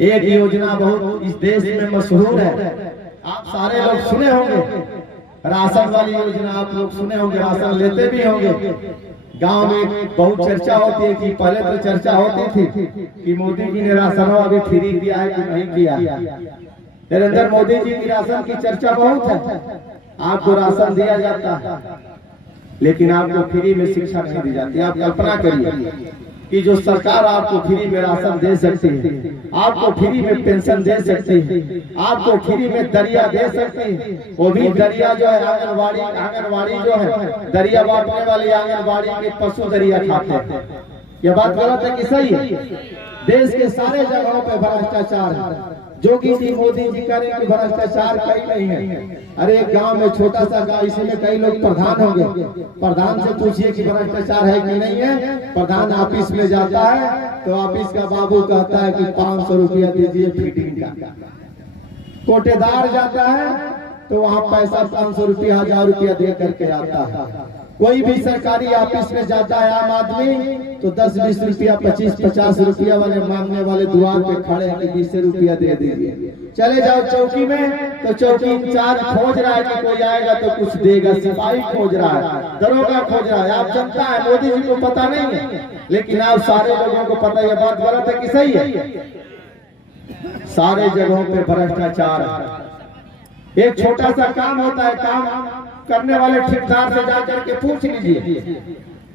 एक योजना बहुत इस देश में मशहूर है, आप सारे लोग सुने होंगे, राशन वाली योजना आप लोग सुने होंगे, राशन लेते भी होंगे। गांव में बहुत चर्चा होती है कि पहले तो चर्चा होती थी कि मोदी जी ने राशन अभी फ्री दिया है कि नहीं किया। नरेंद्र मोदी जी की राशन की चर्चा बहुत है, आपको राशन दिया जाता है लेकिन आपको फ्री में शिक्षा नहीं दी जाती। आप कल्पना करिए कि जो सरकार आपको फ्री में राशन दे सकती है, आपको फ्री में पेंशन दे सकती है, आपको फ्री में दरिया दे सकती है, वो भी दरिया जो है आंगनवाड़ी जो है दरिया बांटने वाली आंगनवाड़ी के पशु दरिया खाते हैं। यह बात गलत है कि सही है? देश के सारे जगहों पे भ्रष्टाचार है, जो कि मोदी जी करें कि भ्रष्टाचार कहीं नहीं है। अरे एक गांव में छोटा सा गांव, इसी में कई लोग प्रधान होंगे, प्रधान से पूछिए कि भ्रष्टाचार है कि नहीं है। प्रधान ऑफिस में जाता है तो ऑफिस का बाबू कहता है कि 500 रुपया दीजिए फीडिंग का। कोटेदार जाता है तो वहाँ पैसा 500 रुपया 1000 रुपया दे करके आता है। कोई भी सरकारी ऑफिस में जाता है आम आदमी तो 10-20 रुपया 25-50 रुपया वाले मांगने वाले द्वार पे खड़े हैं कि 20 रुपया दे दीजिए। चले जाओ चौकी में तो चौकी इंचार्ज खोज रहा है कि कोई आएगा तो कुछ देगा, सिपाही खोज रहा है, दरोगा खोज रहा है। आप जनता है, मोदी जी को पता नहीं है लेकिन आप सारे लोगों को पता। यह बात गलत है कि सही है? सारे जगहों पे भ्रष्टाचार है। एक छोटा सा काम होता है, काम करने वाले ठेकेदार से जाकर के पूछ लीजिए,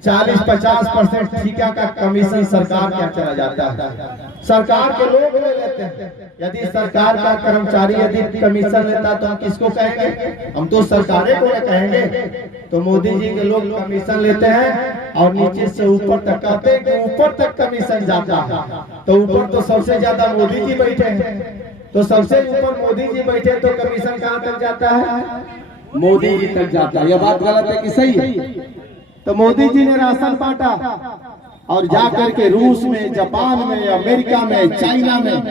40-50% ठेका का कमीशन सरकार क्या चला जाता है, सरकार के लोग ले लेते हैं। यदि सरकार का कर्मचारी यदि कमीशन लेता तो हम किसको कहेंगे? हम तो सरकारें को कहेंगे। तो मोदी जी के लोग कमीशन लेते हैं और नीचे से ऊपर तक कहते हैं कि ऊपर तक कमीशन जाता है। तो ऊपर तो सबसे ज्यादा मोदी जी बैठे हैं, तो सबसे ऊपर मोदी जी बैठे तो कमीशन कहाँ तक जाता है? मोदी जी तक जाता है। यह बात गलत है कि सही है? तो मोदी जी ने राशन बांटा और जाकर के रूस में, जापान में, अमेरिका में, चाइना में,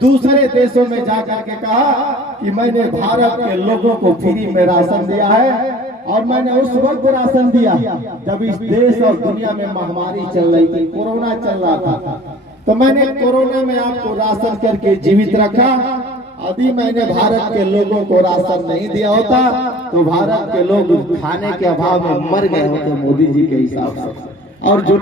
दूसरे देशों में जाकर के कहा कि मैंने भारत के लोगों को फ्री में राशन दिया है। और मैंने उस वक्त राशन दिया जब इस देश और दुनिया में महामारी चल रही थी, कोरोना चल रहा था। तो मैंने कोरोना में आपको राशन करके जीवित रखा। यदि मैंने भारत के लोगों को राशन नहीं दिया होता तो भारत के लोग खाने के अभाव में मर गए होते मोदी जी के हिसाब से। और जो